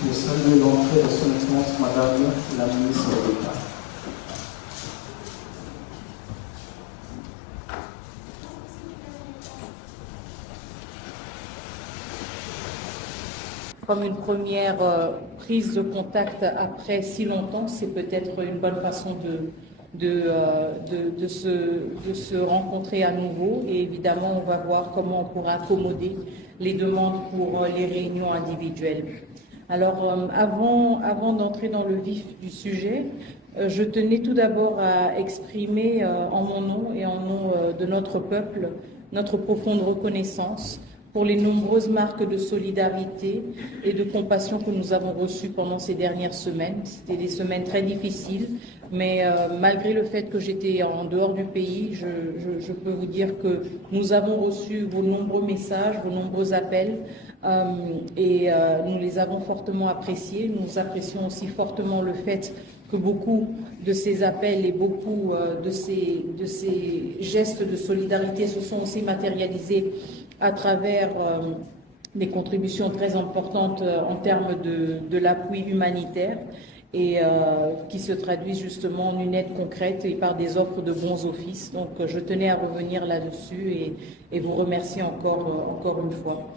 Je salue l'entrée de son Excellence Madame la ministre d'État. Comme une première prise de contact après si longtemps, c'est peut-être une bonne façon de se rencontrer à nouveau. Et évidemment, on va voir comment on pourra accommoder les demandes pour les réunions individuelles. Alors, avant d'entrer dans le vif du sujet, je tenais tout d'abord à exprimer en mon nom et en nom de notre peuple notre profonde reconnaissance pour les nombreuses marques de solidarité et de compassion que nous avons reçues pendant ces dernières semaines. C'était des semaines très difficiles, mais malgré le fait que j'étais en dehors du pays, je peux vous dire que nous avons reçu vos nombreux messages, vos nombreux appels, et nous les avons fortement appréciés. Nous apprécions aussi fortement le fait que beaucoup de ces appels et beaucoup de ces gestes de solidarité se sont aussi matérialisés à travers des contributions très importantes en termes de l'appui humanitaire et qui se traduisent justement en une aide concrète et par des offres de bons offices. Donc je tenais à revenir là-dessus et vous remercier encore une fois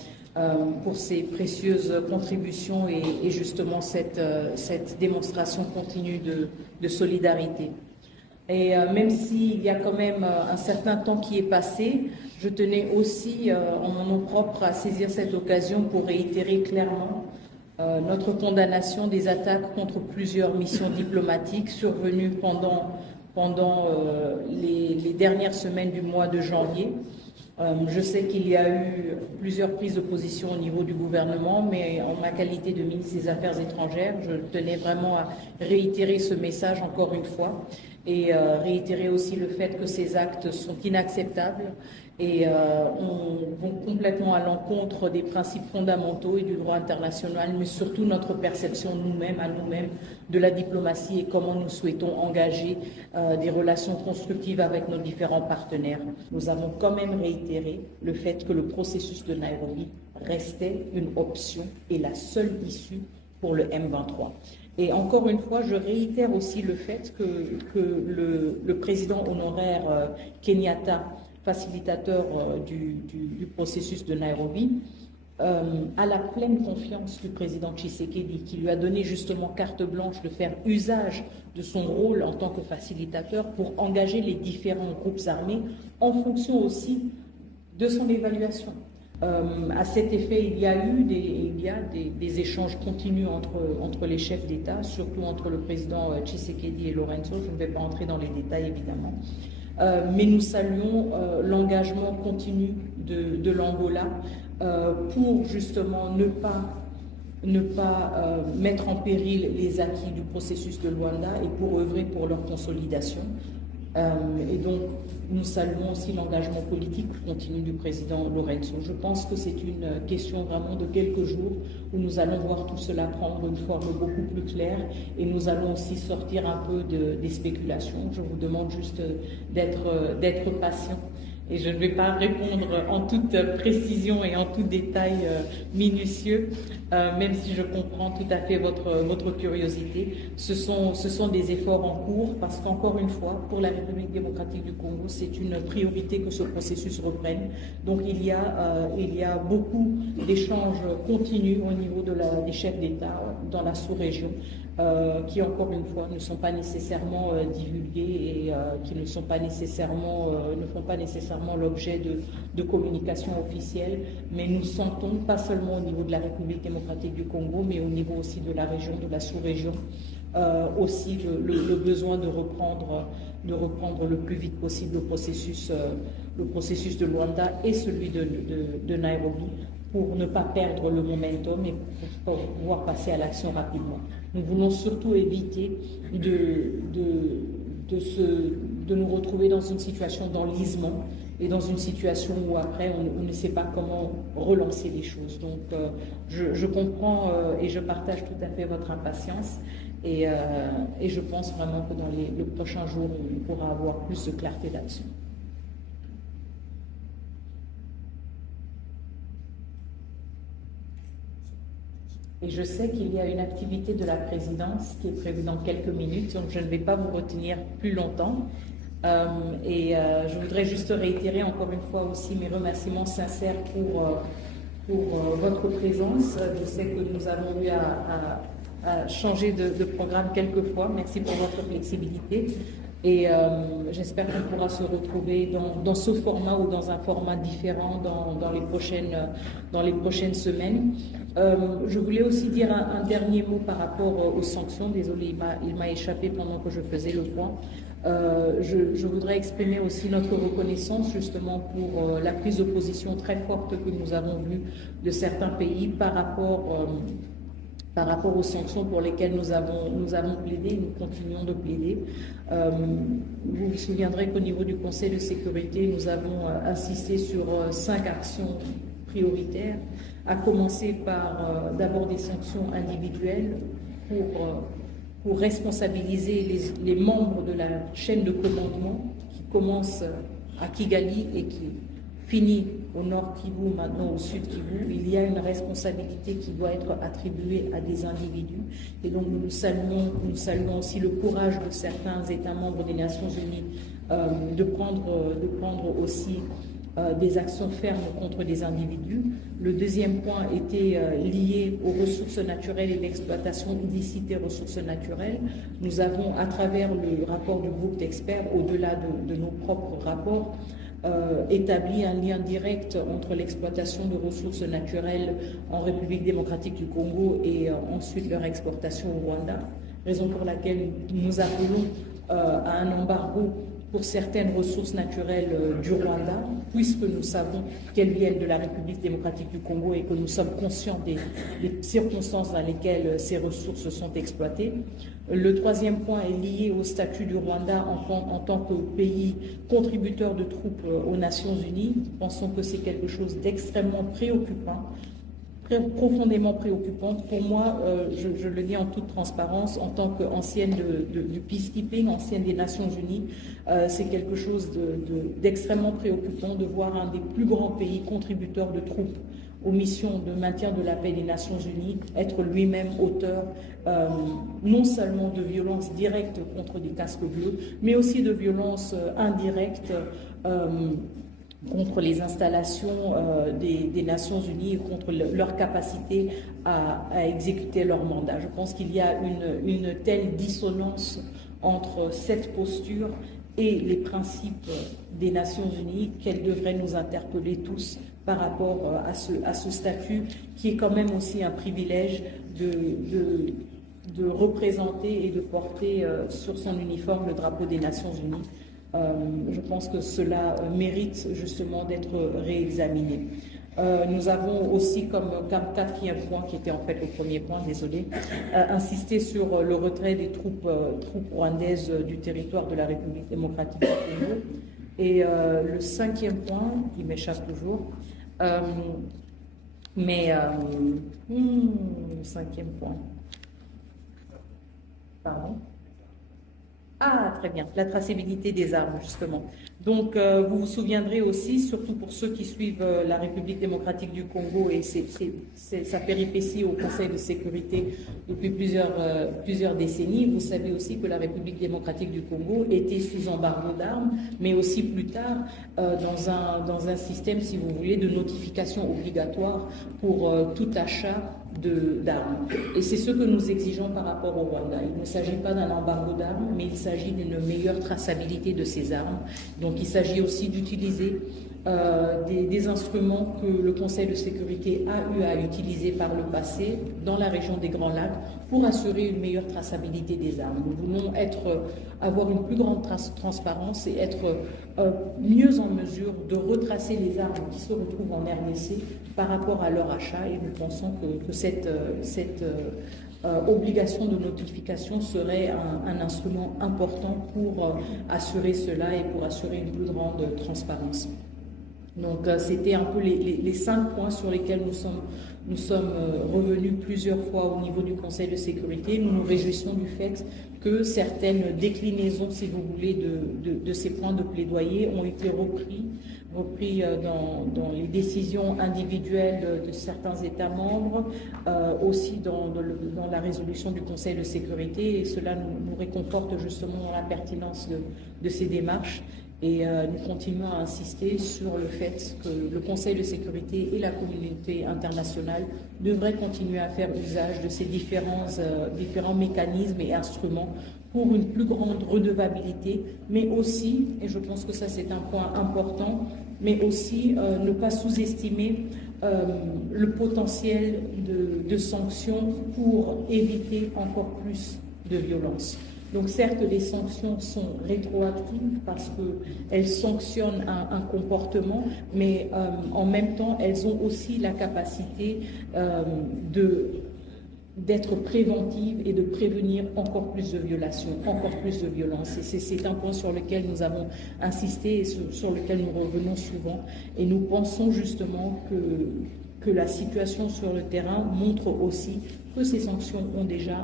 pour ces précieuses contributions et justement cette démonstration continue de solidarité. Et même s'il y a quand même un certain temps qui est passé, je tenais aussi, en mon nom propre, à saisir cette occasion pour réitérer clairement notre condamnation des attaques contre plusieurs missions diplomatiques survenues pendant les dernières semaines du mois de janvier. Je sais qu'il y a eu plusieurs prises de position au niveau du gouvernement, mais en ma qualité de ministre des Affaires étrangères, je tenais vraiment à réitérer ce message encore une fois et réitérer aussi le fait que ces actes sont inacceptables et vont complètement à l'encontre des principes fondamentaux et du droit international, mais surtout notre perception nous-mêmes de la diplomatie et comment nous souhaitons engager des relations constructives avec nos différents partenaires. Nous avons quand même réitéré le fait que le processus de Nairobi restait une option et la seule issue pour le M23. Et encore une fois, je réitère aussi le fait que le président honoraire Kenyatta, facilitateur du processus de Nairobi, a la pleine confiance du président Tshisekedi, qui lui a donné justement carte blanche de faire usage de son rôle en tant que facilitateur pour engager les différents groupes armés en fonction aussi de son évaluation. À cet effet, il y a des échanges continus entre les chefs d'État, surtout entre le président Tshisekedi et Lorenzo. Je ne vais pas entrer dans les détails, évidemment. Mais nous saluons l'engagement continu de l'Angola pour justement ne pas mettre en péril les acquis du processus de Luanda et pour œuvrer pour leur consolidation. Et donc, nous saluons aussi l'engagement politique continu du président Lorenzo. Je pense que c'est une question vraiment de quelques jours où nous allons voir tout cela prendre une forme beaucoup plus claire et nous allons aussi sortir un peu des spéculations. Je vous demande juste d'être patient. Et je ne vais pas répondre en toute précision et en tout détail minutieux, même si je comprends tout à fait votre curiosité. Ce sont des efforts en cours parce qu'encore une fois, pour la République démocratique du Congo, c'est une priorité que ce processus reprenne. Donc il y a beaucoup d'échanges continus au niveau des chefs d'État dans la sous-région qui, encore une fois, ne sont pas nécessairement divulgués et qui ne font pas nécessairement l'objet de communication officielle, mais nous sentons, pas seulement au niveau de la République démocratique du Congo, mais au niveau aussi de la région, de la sous-région, aussi le besoin de reprendre le plus vite possible le processus de Luanda et celui de Nairobi pour ne pas perdre le momentum et pour pouvoir passer à l'action rapidement. Nous voulons surtout éviter de nous retrouver dans une situation d'enlisement et dans une situation où après on ne sait pas comment relancer les choses. Donc je comprends et je partage tout à fait votre impatience et je pense vraiment que dans les prochains jours on pourra avoir plus de clarté là-dessus. Et je sais qu'il y a une activité de la présidence qui est prévue dans quelques minutes, donc je ne vais pas vous retenir plus longtemps. Je voudrais juste réitérer encore une fois aussi mes remerciements sincères pour votre présence. Je sais que nous avons eu à changer de programme quelques fois. Merci pour votre flexibilité. Et j'espère qu'on pourra se retrouver dans ce format ou dans un format différent dans les prochaines semaines. Je voulais aussi dire un dernier mot par rapport aux sanctions. Désolée, il m'a échappé pendant que je faisais le point. Je voudrais exprimer aussi notre reconnaissance justement pour la prise de position très forte que nous avons vue de certains pays par rapport aux sanctions pour lesquelles nous avons plaidé, nous continuons de plaider. Vous vous souviendrez qu'au niveau du Conseil de sécurité, nous avons insisté sur 5 actions prioritaires, à commencer par d'abord des sanctions individuelles pour responsabiliser les membres de la chaîne de commandement qui commence à Kigali et qui finit au nord Kivu, maintenant au sud Kivu. Il y a une responsabilité qui doit être attribuée à des individus. Et donc nous saluons aussi le courage de certains États membres des Nations Unies de prendre aussi des actions fermes contre des individus. Le deuxième point était lié aux ressources naturelles et l'exploitation illicite des ressources naturelles. Nous avons, à travers le rapport du groupe d'experts, au-delà de nos propres rapports, établi un lien direct entre l'exploitation de ressources naturelles en République démocratique du Congo et ensuite leur exportation au Rwanda, raison pour laquelle nous appelons à un embargo pour certaines ressources naturelles du Rwanda, puisque nous savons qu'elles viennent de la République démocratique du Congo et que nous sommes conscients des circonstances dans lesquelles ces ressources sont exploitées. Le troisième point est lié au statut du Rwanda en tant que pays contributeur de troupes aux Nations Unies. Nous pensons que c'est quelque chose d'extrêmement préoccupant, profondément préoccupante. Pour moi, je le dis en toute transparence, en tant qu'ancienne du peacekeeping, ancienne des Nations Unies, c'est quelque chose d'extrêmement préoccupant de voir un des plus grands pays contributeurs de troupes aux missions de maintien de la paix des Nations Unies être lui-même auteur non seulement de violences directes contre des casques bleus, mais aussi de violences indirectes contre les installations des Nations Unies et contre leur capacité à exécuter leur mandat. Je pense qu'il y a une telle dissonance entre cette posture et les principes des Nations Unies qu'elle devrait nous interpeller tous par rapport à ce statut qui est quand même aussi un privilège de représenter et de porter sur son uniforme le drapeau des Nations Unies. Je pense que cela mérite justement d'être réexaminé. Nous avons aussi comme quatrième point, qui était en fait le premier point, désolé, insisté sur le retrait des troupes rwandaises du territoire de la République démocratique du Congo. Et le cinquième point, qui m'échappe toujours, le cinquième point, pardon. Ah, très bien, la traçabilité des armes, justement. Donc, vous vous souviendrez aussi, surtout pour ceux qui suivent la République démocratique du Congo et sa péripétie au Conseil de sécurité depuis plusieurs décennies, vous savez aussi que la République démocratique du Congo était sous embargo d'armes, mais aussi plus tard dans un système, si vous voulez, de notification obligatoire pour tout achat d'armes. Et c'est ce que nous exigeons par rapport au Rwanda. Il ne s'agit pas d'un embargo d'armes, mais il s'agit d'une meilleure traçabilité de ces armes. Donc il s'agit aussi d'utiliser des instruments que le Conseil de sécurité a eu à utiliser par le passé dans la région des Grands Lacs pour assurer une meilleure traçabilité des armes. Nous voulons avoir une plus grande transparence et être mieux en mesure de retracer les armes qui se retrouvent en RDC par rapport à leur achat, et nous pensons que cette obligation de notification serait un instrument important pour assurer cela et pour assurer une plus grande transparence. Donc, c'était un peu les 5 points sur lesquels nous sommes revenus plusieurs fois au niveau du Conseil de sécurité. Nous nous réjouissons du fait que certaines déclinaisons, si vous voulez, de ces points de plaidoyer ont été repris dans les décisions individuelles de certains États membres, aussi dans la résolution du Conseil de sécurité, et cela nous réconforte justement dans la pertinence de ces démarches. Et nous continuons à insister sur le fait que le Conseil de sécurité et la communauté internationale devraient continuer à faire usage de ces différents mécanismes et instruments pour une plus grande redevabilité, mais aussi, et je pense que ça c'est un point important, mais aussi ne pas sous-estimer le potentiel de sanctions pour éviter encore plus de violence. Donc certes, les sanctions sont rétroactives parce qu'elles sanctionnent un comportement, mais en même temps, elles ont aussi la capacité d'être préventives et de prévenir encore plus de violations, encore plus de violences. Et c'est un point sur lequel nous avons insisté et sur lequel nous revenons souvent. Et nous pensons justement que la situation sur le terrain montre aussi que ces sanctions ont déjà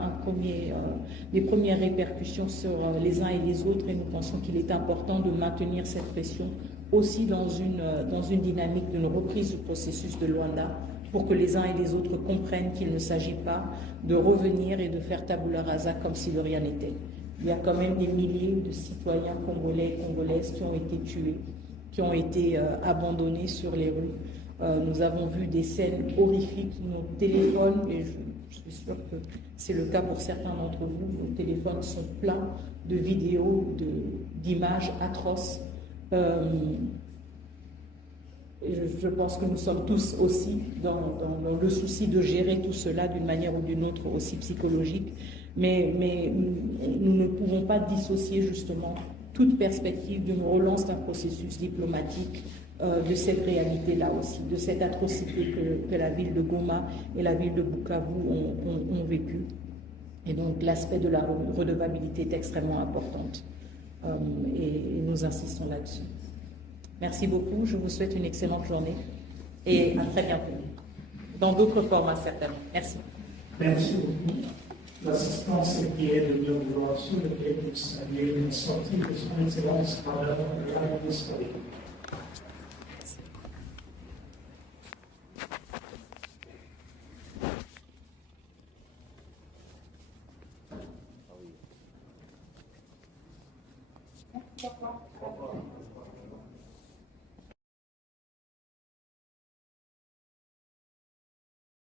des premières répercussions sur les uns et les autres, et nous pensons qu'il est important de maintenir cette pression aussi dans une dynamique d'une reprise du processus de Luanda, pour que les uns et les autres comprennent qu'il ne s'agit pas de revenir et de faire tabula rasa comme si de rien n'était. Il y a quand même des milliers de citoyens congolais et congolaises qui ont été tués, qui ont été abandonnés sur les rues. Nous avons vu des scènes horrifiques, nos téléphones, et je suis sûre que c'est le cas pour certains d'entre vous, nos téléphones sont pleins de vidéos, d'images atroces. Et je pense que nous sommes tous aussi dans le souci de gérer tout cela d'une manière ou d'une autre, aussi psychologique. Mais nous ne pouvons pas dissocier justement toute perspective d'une relance d'un processus diplomatique de cette réalité-là aussi, de cette atrocité que la ville de Goma et la ville de Bukavu ont vécu. Et donc l'aspect de la redevabilité est extrêmement importante. Et nous insistons là-dessus. Merci beaucoup, je vous souhaite une excellente journée et à très bientôt, dans d'autres formats certainement. Merci. Merci beaucoup. L'assistance est priée de Dieu de gloire sur lequel vous saluez une sortie de son excellence par la grande histoire. Au revoir.